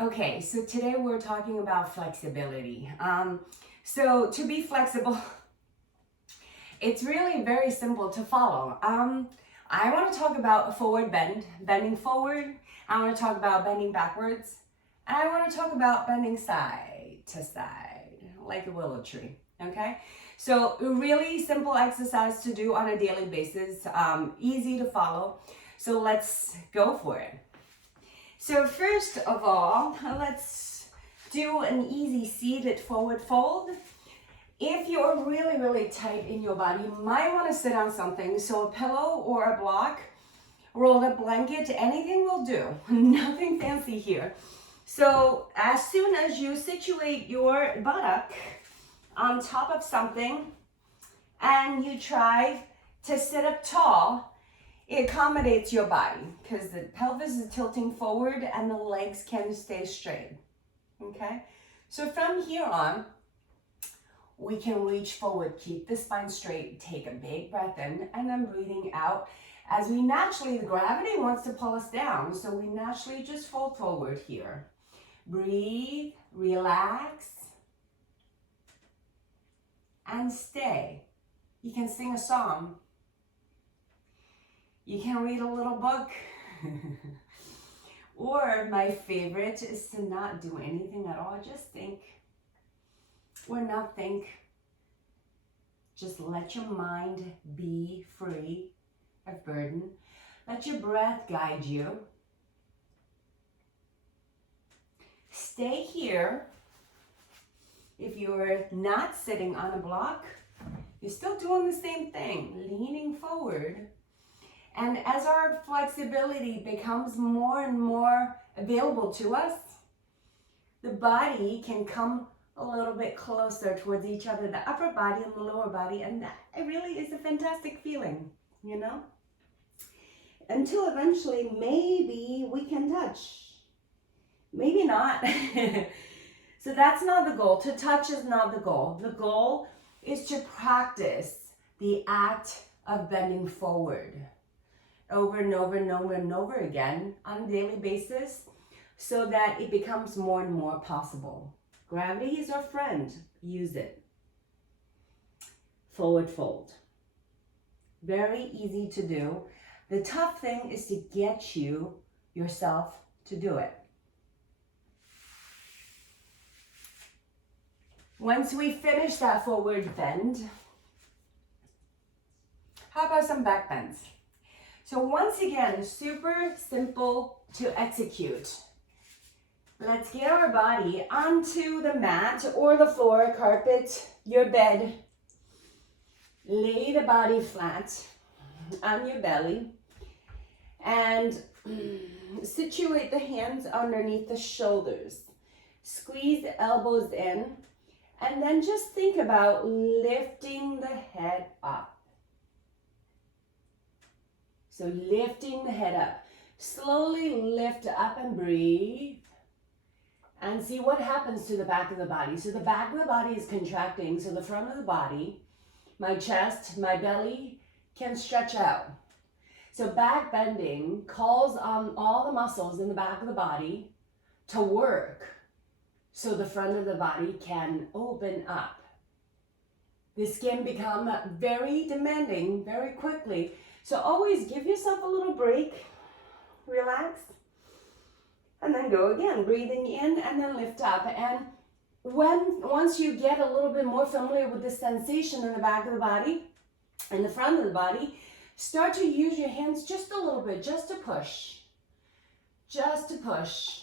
Okay, so today we're talking about flexibility. So to be flexible, it's really very simple to follow. I want to talk about a forward bend, bending forward. I want to talk about bending backwards. And I want to talk about bending side to side, like a willow tree, okay? So a really simple exercise to do on a daily basis, easy to follow. So let's go for it. So first of all, let's do an easy seated forward fold. If you're really, really tight in your body, you might want to sit on something. So a pillow or a block, rolled up blanket, anything will do. Nothing fancy here. So as soon as you situate your buttock on top of something and you try to sit up tall, it accommodates your body because the pelvis is tilting forward and the legs can stay straight, okay? So from here on, we can reach forward, keep the spine straight, take a big breath in, and then breathing out. As we naturally, the gravity wants to pull us down, so we naturally just fold forward here. Breathe, relax, and stay. You can sing a song. You can read a little book. Or my favorite is to not do anything at all. Just think. Or not think. Just let your mind be free of burden. Let your breath guide you. Stay here. If you're not sitting on a block, you're still doing the same thing, leaning forward. And as our flexibility becomes more and more available to us, the body can come a little bit closer towards each other, the upper body and the lower body, and that really is a fantastic feeling, you know? Until eventually, maybe we can touch. Maybe not. So that's not the goal. To touch is not the goal. The goal is to practice the act of bending forward over and over and over and over again on a daily basis so that it becomes more and more possible. Gravity is our friend. Use it. Forward fold. Very easy to do. The tough thing is to get yourself to do it. Once we finish that forward bend, how about some back bends? So once again, super simple to execute. Let's get our body onto the mat or the floor, carpet, your bed. Lay the body flat on your belly and situate the hands underneath the shoulders. Squeeze the elbows in and then just think about lifting the head up. So lifting the head up. Slowly lift up and breathe. And see what happens to the back of the body. So the back of the body is contracting. So the front of the body, my chest, my belly can stretch out. So back bending calls on all the muscles in the back of the body to work so the front of the body can open up. This can become very demanding very quickly. So always give yourself a little break, relax, and then go again, breathing in and then lift up. And once you get a little bit more familiar with the sensation in the back of the body, in the front of the body, start to use your hands just a little bit, just to push. Just to push.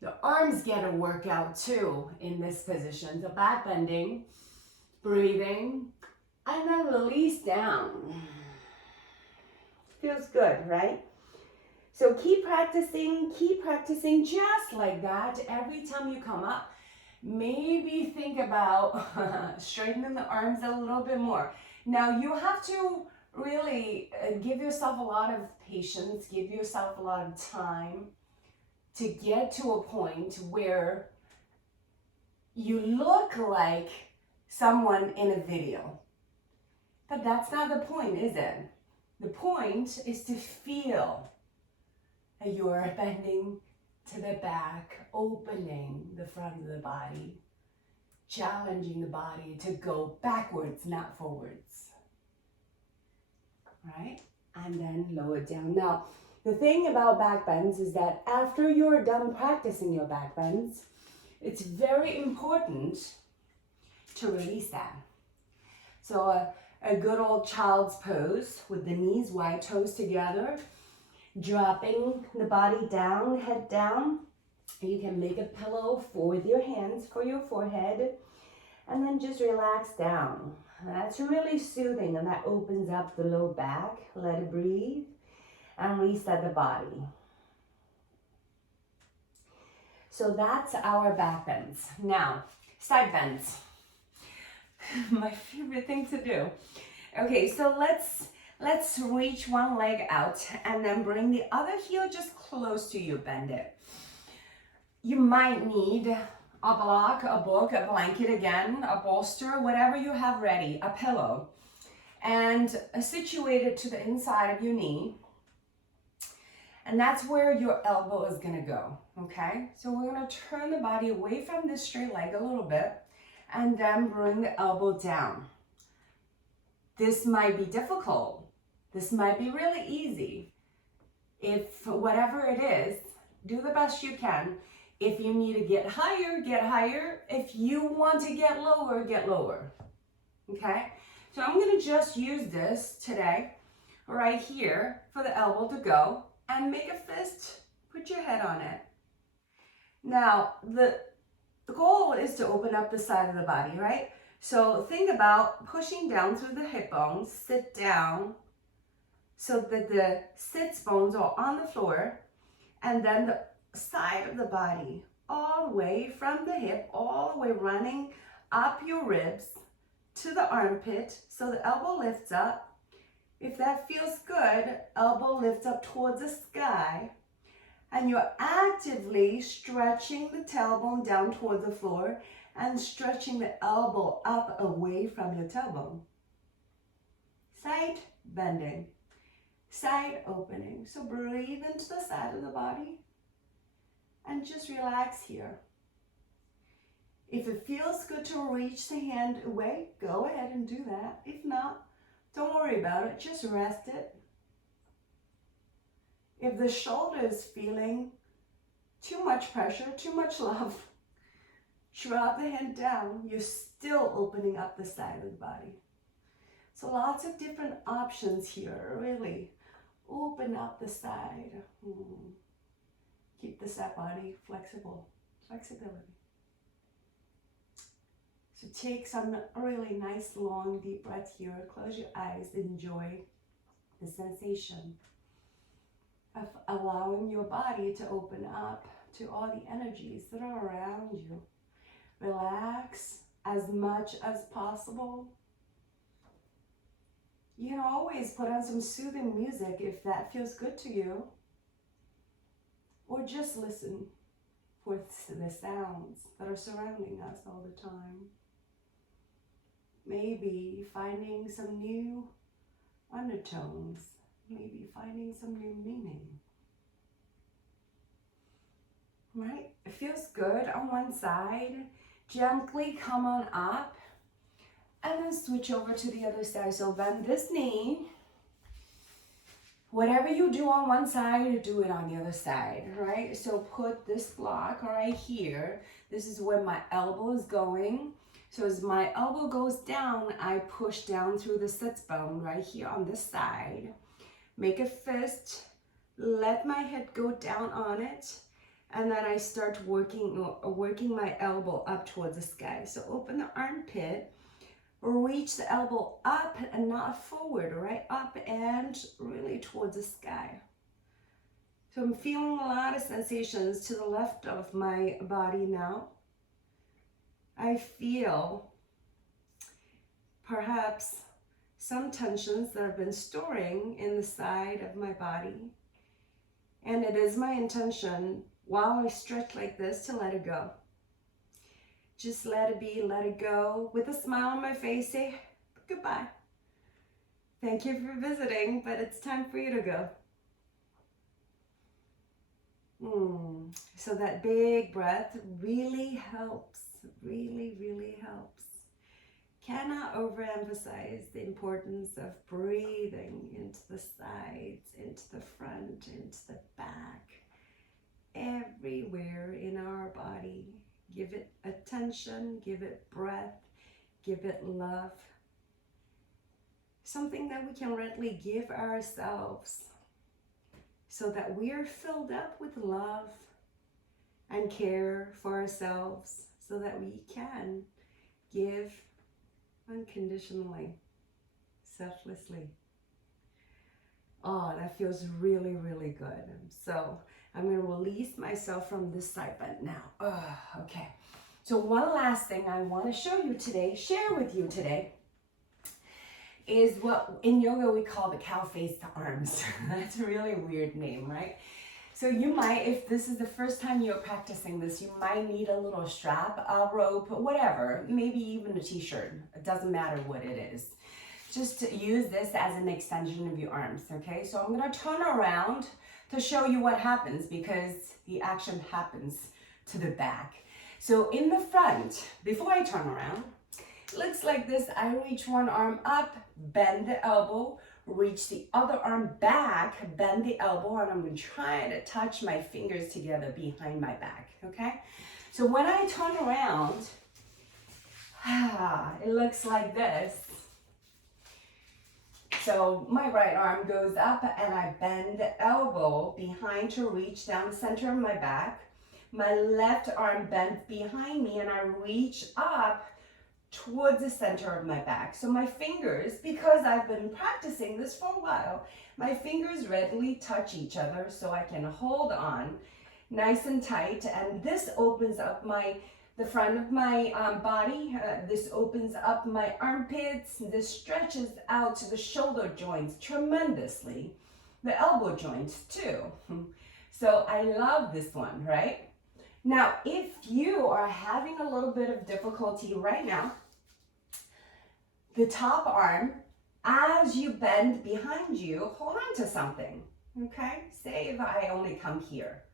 The arms get a workout too in this position. So back bending, breathing, and then release down. Feels good, right? So keep practicing just like that. Every time you come up, maybe think about straightening the arms a little bit more. Now you have to really give yourself a lot of patience, give yourself a lot of time to get to a point where you look like someone in a video. But that's not the point, is it? The point is to feel that you're bending to the back, opening the front of the body, challenging the body to go backwards, not forwards. Right? And then lower down. Now, the thing about back bends is that after you're done practicing your back bends, it's very important to release that. So a good old child's pose with the knees wide, toes together, dropping the body down, head down. You can make a pillow with your hands for your forehead, and then just relax down. That's really soothing, and that opens up the low back. Let it breathe and reset the body. So that's our back bends. Now, side bends. My favorite thing to do. Okay, so let's reach one leg out and then bring the other heel just close to you, bend it. You might need a block, a book, a blanket again, a bolster, whatever you have ready, a pillow, and situate it to the inside of your knee. And that's where your elbow is gonna go, okay? So we're gonna turn the body away from this straight leg a little bit and then bring the elbow down. This might be difficult. This might be really easy. If whatever it is, do the best you can. If you need to get higher, get higher. If you want to get lower, okay? So I'm gonna just use this today, right here, for the elbow to go, and make a fist, put your head on it. Now, the goal is to open up the side of the body, right? So think about pushing down through the hip bones, sit down, so that the sits bones are on the floor, and then the side of the body, all the way from the hip, all the way running up your ribs to the armpit, so the elbow lifts up. If that feels good, elbow lifts up towards the sky, and you're actively stretching the tailbone down towards the floor and stretching the elbow up away from your tailbone. Side bending, side opening. So breathe into the side of the body and just relax here. If it feels good to reach the hand away, go ahead and do that. If not, don't worry about it, just rest it. If the shoulder is feeling too much pressure, too much love, drop the hand down. You're still opening up the side of the body. So lots of different options here, really. Open up the side. Keep the side body flexible, flexibility. So take some really nice, long, deep breaths here. Close your eyes. Enjoy the sensation of allowing your body to open up to all the energies that are around you. Relax as much as possible. You can always put on some soothing music if that feels good to you. Or just listen for the sounds that are surrounding us all the time. Maybe finding some new undertones, maybe finding some new meaning. Right? It feels good on one side. Gently come on up and then switch over to the other side. So bend this knee. Whatever you do on one side, do it on the other side, right? So put this block right here. This is where my elbow is going. So as my elbow goes down, I push down through the sits bone right here on this side. Make a fist, let my head go down on it, and then I start working my elbow up towards the sky. So open the armpit, reach the elbow up and not forward, right? Up and really towards the sky. So I'm feeling a lot of sensations to the left of my body now. I feel perhaps some tensions that have been storing in the side of my body. And it is my intention, while I stretch like this, to let it go. Just let it be, let it go. With a smile on my face, say goodbye. Thank you for visiting, but it's time for you to go. So that big breath really helps, really, really helps. Cannot overemphasize the importance of breathing into the sides, into the front, into the back, everywhere in our body. Give it attention, give it breath, give it love. Something that we can readily give ourselves so that we are filled up with love and care for ourselves, so that we can give unconditionally, selflessly. Oh, that feels really, really good. So I'm going to release myself from this side bend now. Oh, okay. So one last thing I want to show you today, share with you today, is what in yoga we call the cow-faced arms. That's a really weird name, right? So you might, if this is the first time you're practicing this, you might need a little strap, a rope, whatever, maybe even a t-shirt. It doesn't matter what it is. Just use this as an extension of your arms, okay? So I'm gonna turn around to show you what happens, because the action happens to the back. So in the front, before I turn around, it looks like this. I reach one arm up, bend the elbow, reach the other arm back, bend the elbow, and I'm trying to touch my fingers together behind my back, okay? So when I turn around, it looks like this. So my right arm goes up and I bend the elbow behind to reach down the center of my back. My left arm bends behind me and I reach up towards the center of my back. So my fingers, because I've been practicing this for a while, my fingers readily touch each other, so I can hold on nice and tight. And this opens up the front of my body. This opens up my armpits. This stretches out to the shoulder joints tremendously. The elbow joints too. So I love this one, right? Now, if you are having a little bit of difficulty right now, the top arm, as you bend behind you, hold on to something, okay? Say if I only come here.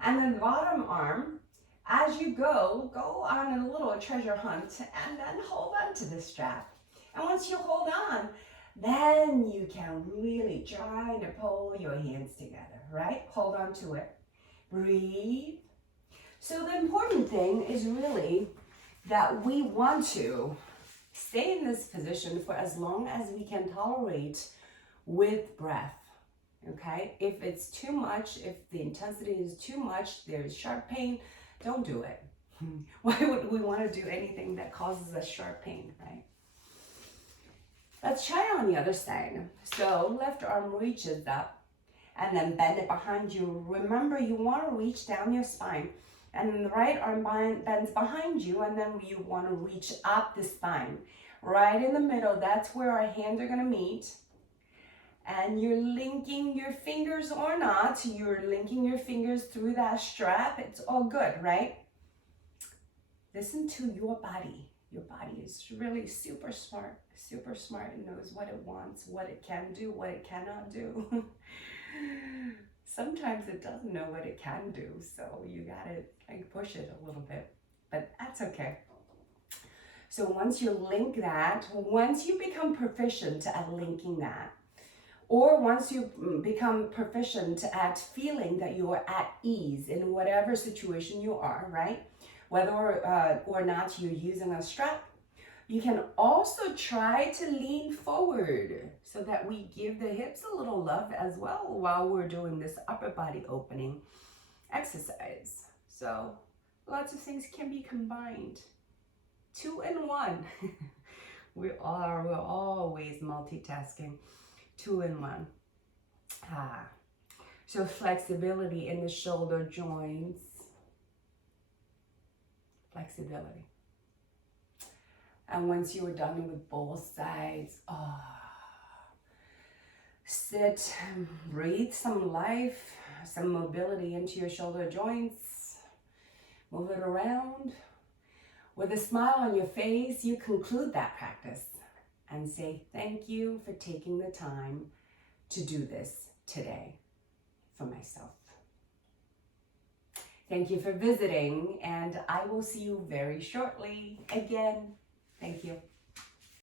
And then the bottom arm, as you go on a little treasure hunt and then hold on to the strap. And once you hold on, then you can really try to pull your hands together, right? Hold on to it. Breathe. So the important thing is really that we want to stay in this position for as long as we can tolerate with breath, okay? If it's too much, if the intensity is too much, there's sharp pain, don't do it. Why would we want to do anything that causes us sharp pain, right? Let's try on the other side. So left arm reaches up and then bend it behind you. Remember, you want to reach down your spine. And then the right arm bends behind you, and then you want to reach up the spine. Right in the middle, that's where our hands are going to meet. And you're linking your fingers or not, you're linking your fingers through that strap. It's all good, right? Listen to your body. Your body is really super smart. It knows what it wants, what it can do, what it cannot do. Sometimes it doesn't know what it can do, so you gotta push it a little bit, but that's okay. So once you link that, once you become proficient at linking that, or once you become proficient at feeling that you are at ease in whatever situation you are, right? Whether or not you're using a strap, you can also try to lean forward so that we give the hips a little love as well while we're doing this upper body opening exercise. So lots of things can be combined. 2 in 1. We're always multitasking. 2 in 1. So flexibility in the shoulder joints. Flexibility. And once you are done with both sides, sit, breathe some life, some mobility into your shoulder joints. Move it around. With a smile on your face, you conclude that practice and say, thank you for taking the time to do this today for myself. Thank you for visiting, and I will see you very shortly again. Thank you.